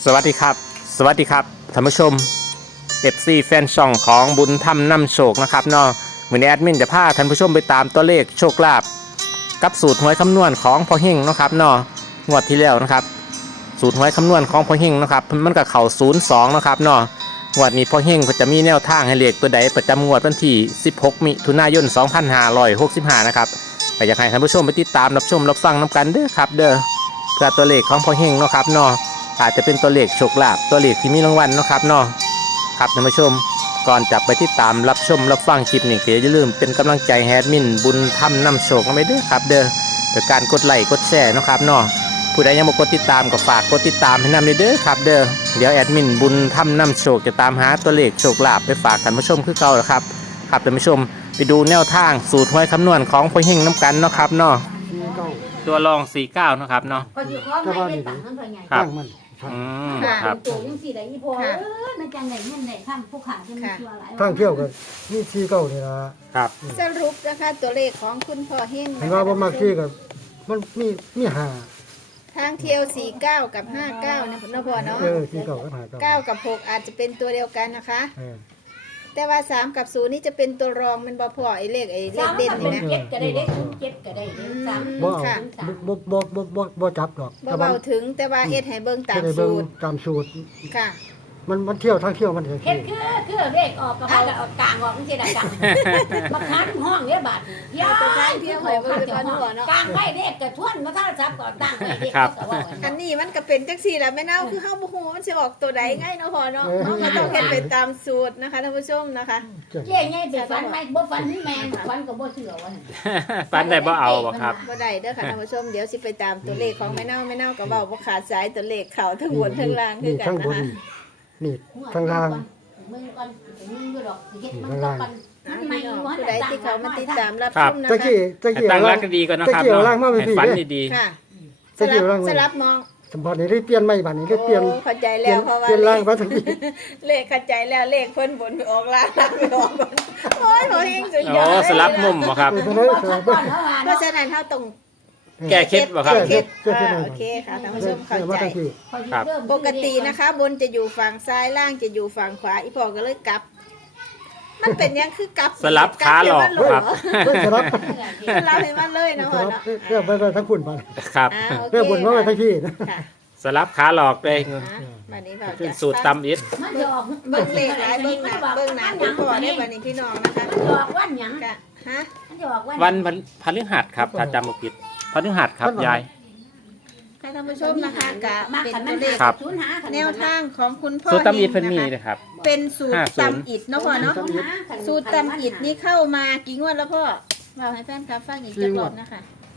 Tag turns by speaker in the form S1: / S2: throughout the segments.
S1: สวัสดีครับท่านผู้ชม FC แฟนช่องของบุญธรรมนำโชคนะครับเนาะมื้อนี้แอดมินจะพาท่านผู้ชมไปตามตัวเลขโชคลาภกับสูตรหวยคำนวณของพ่อเฮงนะครับเนาะงวดที่แล้วนะครับสูตรหวยคำนวณของพ่อเฮงนะครับมันก็เข้า02นะครับเนาะงวดนี้พ่อเฮงจะมีแนวทางให้เลขตัวใดประจำงวดวันที่16มิถุนายน2565นะครับก็อยากให้ท่านผู้ชมไปติดตามรับชมรับฟังน้ำกันเด้อครับเด้อเพื่อตัวเลขของพ่อเฮงเนาะครับเนาะอาจจะเป็นตัวเลขโชคลาภตัวเลขที่มีรางวัลเนาะครับเนาะครับท่านผู้ชมก่อนจะไปติดตามรับชมรับฟังคลิปนี้ก็อย่าลืมเป็นกำลังใจให้แอดมินบุญธรรมนำโชคกันไปด้วยครับเด้อโดยการกดไลค์กดแชร์นะครับเนาะผู้ใดยังไม่กดติดตามก็ฝากกดติดตามให้นำเด้อครับเด้อเดี๋ยวแอดมินบุญธรรมนำโชคจะตามหาตัวเลขโชคลาภไปฝากท่านผู้ชมคือเก่าครับครับท่านผู้ชมไปดูแนวทางสูตรหวยคำนวณของพ่อเฮงน้ำกันเนาะครับเนาะตัวรอง49นะครับเนาะครับ
S2: ค่ะตัวยังสี่ได้ยี่พอมันจังไหนเงินไหนทำผู้ขาจะมีตัวอะไร
S3: ทางเที่ยวกันนี่ซีเก้านี่ละ
S1: ครับ
S4: สรุปนะคะตัวเลขของคุณพ่อเฮง
S3: เห็นว่าบ่มากที่กับมันมีหา
S4: ทางเที่ยว49กับ59นะพ่อเนาะ
S3: ซีเก้าก็หาเก้า
S4: 9กับ6อาจจะเป็นตัวเดียวกันนะคะ
S3: เออ
S4: แต่ว่า3กับ0นี่จะเป็นตัวรองมันบ่พอไอ้เลขเด่นนี่นะ
S2: เจ็ดก็ได้เด็กเจ็ดก็ได้เด็กสาม
S3: บ่เอาบ่จับหรอก
S4: บ่เบาถึงแต่ว่าเอ็ดให้เบิ่งตาม
S3: ให้เบิ่
S4: สู
S3: ง
S4: ตร
S3: ตามสูตร
S4: ค่ะ
S3: มันเที่ยวทางเที่ยวมันเห็น
S2: เฮ็ดคือเด็กออกกับเขาออกกลางออกมันจะได้กลางมาคันห้องเนี่ยบาดยาเที่ยวหอยมันจะห้องกลางไว้เด็กกับทวนมาถ้าจับก่อนตั้งไว้เด็กก็ว่า
S4: อันนี้มันก็เป็นจังซี่ล่ะแม่เน่าคือเฮาบ่ฮู้มันสิออกตัวใดไงเนาะพ่อเนาะเฮาก็ต้องเฮ็ดไปตามสูตรนะคะท่านผู้ชมนะคะ
S2: เจ๊ไงไปฟันไม่บ่ฟันแม่ฟันก็บ่เชื่อว่า
S1: ฟันได้บ่เอาบ่ครับ
S4: บ่ได้เด้อค่ะท่านผู้ชมเดี๋ยวสิไปตามตัวเลขของแม่เน่าก็เว้าบ่ขาดสายตัวเลขเข้าทั้งบนทั้งล่างคือ
S3: นี่
S4: กัน
S3: ข้างบ
S4: นะ
S3: น
S4: คะ
S3: นี่ข้างล่าง
S2: มึงก่อนมึงอยู่ดอกเฮ็ดมันก่อนมันไม่อยู่
S4: ผู้ใดที่เขามาติดตามรับ
S1: ครั
S4: ช
S1: บ
S4: มนะ
S3: ตะ
S4: คะ
S3: กี้ตะ
S1: ให้
S3: กี้
S1: ตั้งรั
S3: ล่าก ง
S1: ดีก่อนนะครับ
S3: ตะเกียบ
S1: เนาะ
S3: ล่างมาเป็น
S1: ให้
S3: ผี
S1: ฝัน
S3: เด้
S1: ดี
S4: ค่ะส
S3: ตะกี้
S4: ลับ
S3: ล่าง
S4: สลับมอง
S3: สมบัตินี่ได้เปลี่ยนใหม่บัดนี้ได้เปลี่ยน
S4: โอ้เข้าใจแล้วเพราะว่า
S3: เปลี่ยนล่างมาทั้งที
S4: เลขเข้าใจแล้วเลขเพิ่นบนไปออกล่างล่างไปออกบนโอ้ยโหเฮงสุด
S1: ๆ
S4: ย
S1: โอ้
S4: อด
S1: สลับมุมบ่ครับ
S4: เพราะฉะนั้นเฮาต้อง
S1: แก้เคล็ดบ่ครับ
S4: แก้เคล็ด
S3: แก้เคล็ด
S4: โอเคค่ะท่านผู้ชมเข้า
S3: มา
S4: ใจ
S3: ทั้งที
S4: ปกตินะคะ บนจะอยู่ฝั่งซ้ายล่างจะอยู่ฝั่งขวาอีพ่อก็เลยกลับ มันเป็นยังคือกลับ
S1: สลับขาหลอกครับ
S3: เพื่อสลับ
S4: สลับให้มันเลยนะ
S3: ส
S4: พ่อ
S3: ลับ
S4: เนาะ
S3: เพื่อไปทั้งคุณบัด
S1: ครับ
S4: โอเค
S3: เพื่อบนมาไว้ทั้งที่นะ
S4: ค่ะ
S1: สลับขาหลอกเลย
S4: บัดนี้เรา
S1: เป็น
S4: จะ
S1: สูตรตำอิด
S2: มันจะออก
S4: เบิ่งเลขหลายเบิ่งหน้าเบิ่งหน้าคุณพ่อได้บัดนี้พี่น้องนะคะ
S2: มันจะออกวันหยัง
S4: กะฮะ
S2: มันจะออกวัน
S1: วันพฤหัสครับถ้าจำไม่ผิดพฤหัสครับยาย
S4: ให้ท่านผู้ชมนะคะกะ
S2: มา
S4: เป็น
S2: ขันมั
S4: ตั
S2: น
S4: วเลข
S1: ครับ
S4: แนวทางของคุณพ่อ
S1: สูตรตำอิด
S4: ฮ
S1: เพิ่นมี
S4: งะคะ
S1: นะครับ
S4: เป็นสูตร
S1: 50
S4: ตำอิดเนาะพ่อเนาะสูตรตำอิดนี่เข้ามากี่งวดแล้วพ่อเราให้แฟนคลับฟังอีกจักรอบนะคะ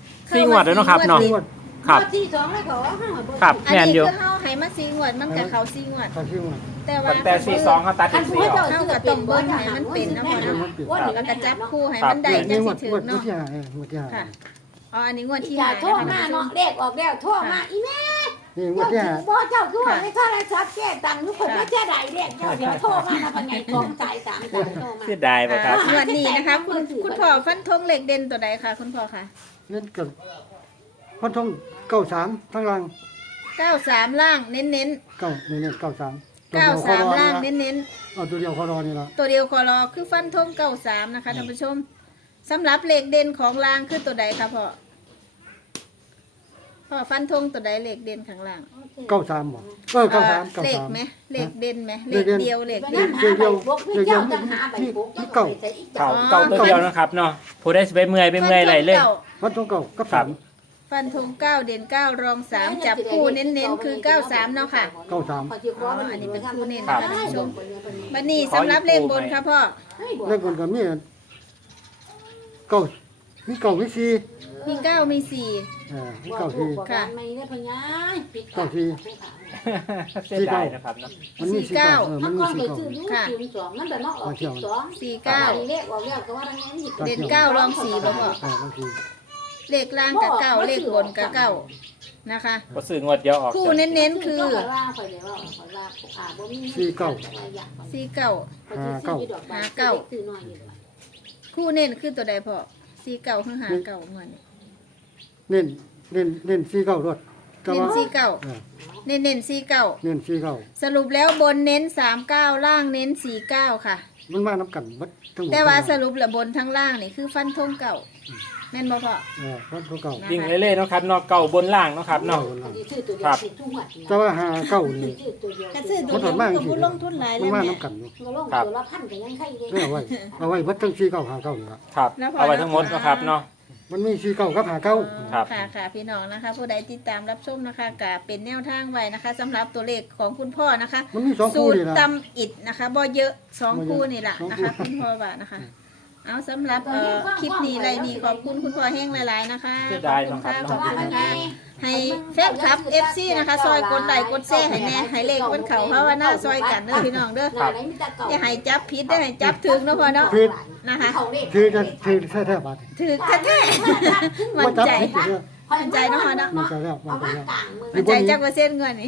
S1: 4 งวดแล้วเนาะครับเนาะ ครับ
S2: ที่สองแล้วก็
S1: ครับ
S4: อัน
S1: แม่น
S4: นี้
S1: อยู่
S4: คือเฮาให้มา4งวดมันกับเขา4งวด
S3: ทั้งที่มัน
S4: แต่ว่า
S1: แต่42เขาตัด
S2: คั
S1: เป็น น
S2: ผู้
S1: 4อ
S2: เจ้า
S1: อก
S2: ซื้อก็ต้องเบิ่งให้มันเป็นนะพ่อเนาะ
S4: แล้วก็จับคู่ให้มันได้จั
S3: นี่
S4: ง
S3: หม
S4: สิ
S3: ด
S4: ถึ
S3: หม
S4: ง
S3: ด
S4: เนาะ
S3: ที่หาหมดที่หา
S4: ค่ะอ๋ออันนี้งวดที่
S2: อย่า
S4: 5
S2: โทษมาเนาะเลขออกแล้วโทษมาอีแม่
S3: นี่หมด
S2: เจ้า
S3: ที่หา
S2: บ่เจ้าคือว่าไม่โทษอะไรชัดแก้ตังค์ทุกคนไม่แก้ใดเลขเจ้าเดี๋ยวโทษมานะปัญญากองจ่าย3ตังค์โทษมา
S1: เสียดายบ่ครับ
S4: งวดนี้นะคะคุณพ่อฟันธงเหล็กเด่นตัวใดคะคุณพ่อคะ
S3: เล่นกันพันทงเก้าสามทั้งล่าง
S4: 93ล่างเน้น
S3: เก้าเนี่ยเก้าสาม
S4: ๆ93ล่างเน้นๆ
S3: เอาตัวเดียวคอรอนี่ละ
S4: ตัวเดียวคอรอคือฟันธง93นะคะท่านผู้ชมสำหรับเหล็กเด่นของรางคือตัวใดคะพ่อฟันธงตัวใดเหล็กเด่นข้างล่าง
S3: เก้าสามบ่เก้าสามเก้า
S4: เหล็ก
S3: สาม
S4: ไหมเหล็กเด่นไหมเหล็กเดียวเหล็ก
S2: เดี๋
S4: เด่
S2: ยวน หาใบปุ๊บเจ้าจะหาใบปุ๊บเจ้าไปใส่อีก
S1: เก่า
S2: เจ้า
S1: เก่าตัวเดียวนะครับเนาะผู้ได้สิไปเมื่อยไหลเลย
S3: พันทงเก้ากับ
S1: ครั
S3: สา
S1: บ
S3: ม
S4: ฟันธง9เด่น9รอง3จับคู่เน้นๆคือ93เนาะค่ะ
S3: เก้าสาม
S4: อันนี้เป็นคู่เน้นนะคะท่านผู้ชมบัดนี้สำหรับเลขบนค่ะพ่อ
S3: เลขคนก็มีเก้ามีเก้ามีสี่
S4: มี9มี4
S3: มีเก้าสี่
S2: ไม่ได้พญา
S3: เก้าสี่
S1: เสียดายนะครับเนาะ
S3: มันมีสี่เก้ามั
S2: มัน น
S3: มี
S2: ก็
S3: สี่
S2: ไป
S3: เก้า
S2: ซื้อดูศูนย์สองมันแบบมาออกสอง
S4: 49
S2: เลขออกแล้วก็ว่าดังนั้น
S4: เด่น9รอง4บ่พ่อ
S3: บางที
S4: เลขล่างกับ9เลขบนกับ9นะคะ
S1: ก็ซื้องวดเดียวออก
S4: คู่เน้นๆคือ คู่เน้นคือตัวใดพ่อ49คือ59เงิน
S3: เน้นสี่เก้ารถแต่
S4: เน้น
S3: ว่า
S4: สี่เก้า
S3: เออ
S4: เน้นสี่เก้า
S3: เน้นสี่เก้า
S4: สรุปแล้วบนเน้น39ล่างเน้น49ค่ะ
S3: มันมาน้ำกันเบัดทั้งหมด
S4: แต่ว่าสรุปแล้วบนทั้งล่างนี่คือฟันธงเก่าแม่นบ่พ่อ
S3: วันเก่า
S1: วิ่งเล่ๆเนาะครับเนาะเก่าบนล่างเนาะครับเนาะ
S2: ชื่อตัวเดียวชื่อทุ่งหัด
S3: แต่ว่าหาเก้านี่
S2: ชื่อตัวเดียว
S4: ถ้าซื้อตัวเดียวมันก็บ่ลงทุนหลาย
S3: มัน
S4: แล้ว
S3: มา
S4: แม่
S3: น้ำกันอยู่
S2: ก็ลงตัวละพันก็ยังใครเลย
S3: เอาไว้เบัดทั้งสี่เก้าหาเก้านี่ละ
S1: ครับ เอาไว้ทั้งหมดเนาะครับเนาะ
S3: มันมีสี่เก้ากับหาเก้า
S1: ครับ
S4: ค่ะพี่น้องนะคะ ผู้ใดติดตามรับชมนะคะก็เป็นแนวทางไว้นะคะสำหรับตัวเลขของคุณพ่อนะคะ
S3: มันมีสอง
S4: สู
S3: คู่
S4: ตร
S3: นี่ละ
S4: ตำอิดนะคะบ่เยอะ2คู่นี่แหละนะคะ คุณพ่อว่านะคะ เอาสำหรับคลิปนี้ไรนี่ขอบคุณคุณพ่อแห้งหลายๆนะคะ
S1: เสีย
S4: ขอ
S1: ดาย
S4: บคุณ
S1: เนาะครับ
S4: ค่ะขอบคุณนะคะให้แฟนคลับ FC นะคะซอยกดไลค์กดแชร์ให้แน่ให้เลขบนเขาเพราะว่าหน้าซอยกันเด้อพี่น้องเด้ออย่าให้จับผิดได้อให้จับถึงเนาะพ่อเนาะนะคะ
S3: คือจะคือแท้ๆบาด
S4: ถือแท้ๆมั่นใจ มั่นใจเนาะพ่อเนาะ
S3: มันใจแล้วมันใจแล้ว
S4: มั่นใจจักเปอร์เซ็นต์เงินนี่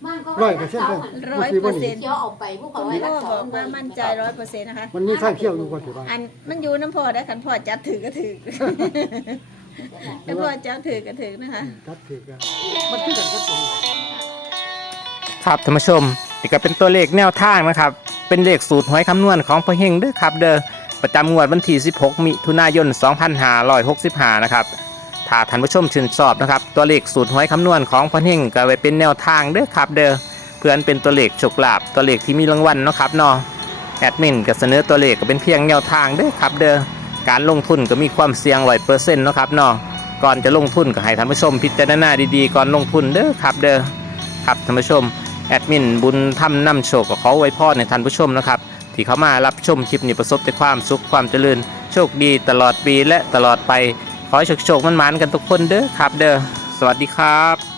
S3: 100%
S2: เคี้ยวออกไปพวกเขา
S4: คุณ
S2: ไว้
S4: พ่
S2: รั
S4: อก
S2: ษา
S4: บอกว่ามั่นใจ100%นะคะ
S3: มันมีไส้เขี้ยวอยู่ก่อนถือว่า
S4: อันมันอยู่น้ำพ่อได้คันพ่อจับถือก็ถือแล้วพ่อจับถือก็ถือนะคะ
S3: จับถือกันมันคือกันกับตัวนี้
S1: ครับท่านผู้ชมนี่ก็เป็นตัวเลขแนวทางนะครับ เป็นเลขสูตรหวยคำนวณของพ่อเฮงเด้อครับเด้อประจำงวดวันที่16มิถุนายน2565นะครับถ้าท่านผู้ชมชื่นชอบนะครับตัวเลขสูตรหวยคำนวณของพ่อเฮงก็ไว้เป็นแนวทางเด้อครับเด้อเพื่อนเป็นตัวเลขโชคลาภตัวเลขที่มีรางวัลเนาะครับเนาะแอดมินก็เสนอตัวเลขก็เป็นเพียงแนวทางเด้อครับเด้อการลงทุนก็มีความเสี่ยง100%เนาะครับเนาะก่อนจะลงทุนก็ให้ท่านผู้ชมพิจารณาดีๆก่อนลงทุนเด้อครับเด้อครับท่านผู้ชมแอดมินบุญทำนำโชคก็ขอไว้พรในท่านผู้ชมนะครับที่เข้ามารับชมคลิปนี้ประสบแต่ความสุขความเจริญโชคดีตลอดปีและตลอดไปขอให้โชคๆมันๆกันทุกคนเด้อครับเด้อสวัสดีครับ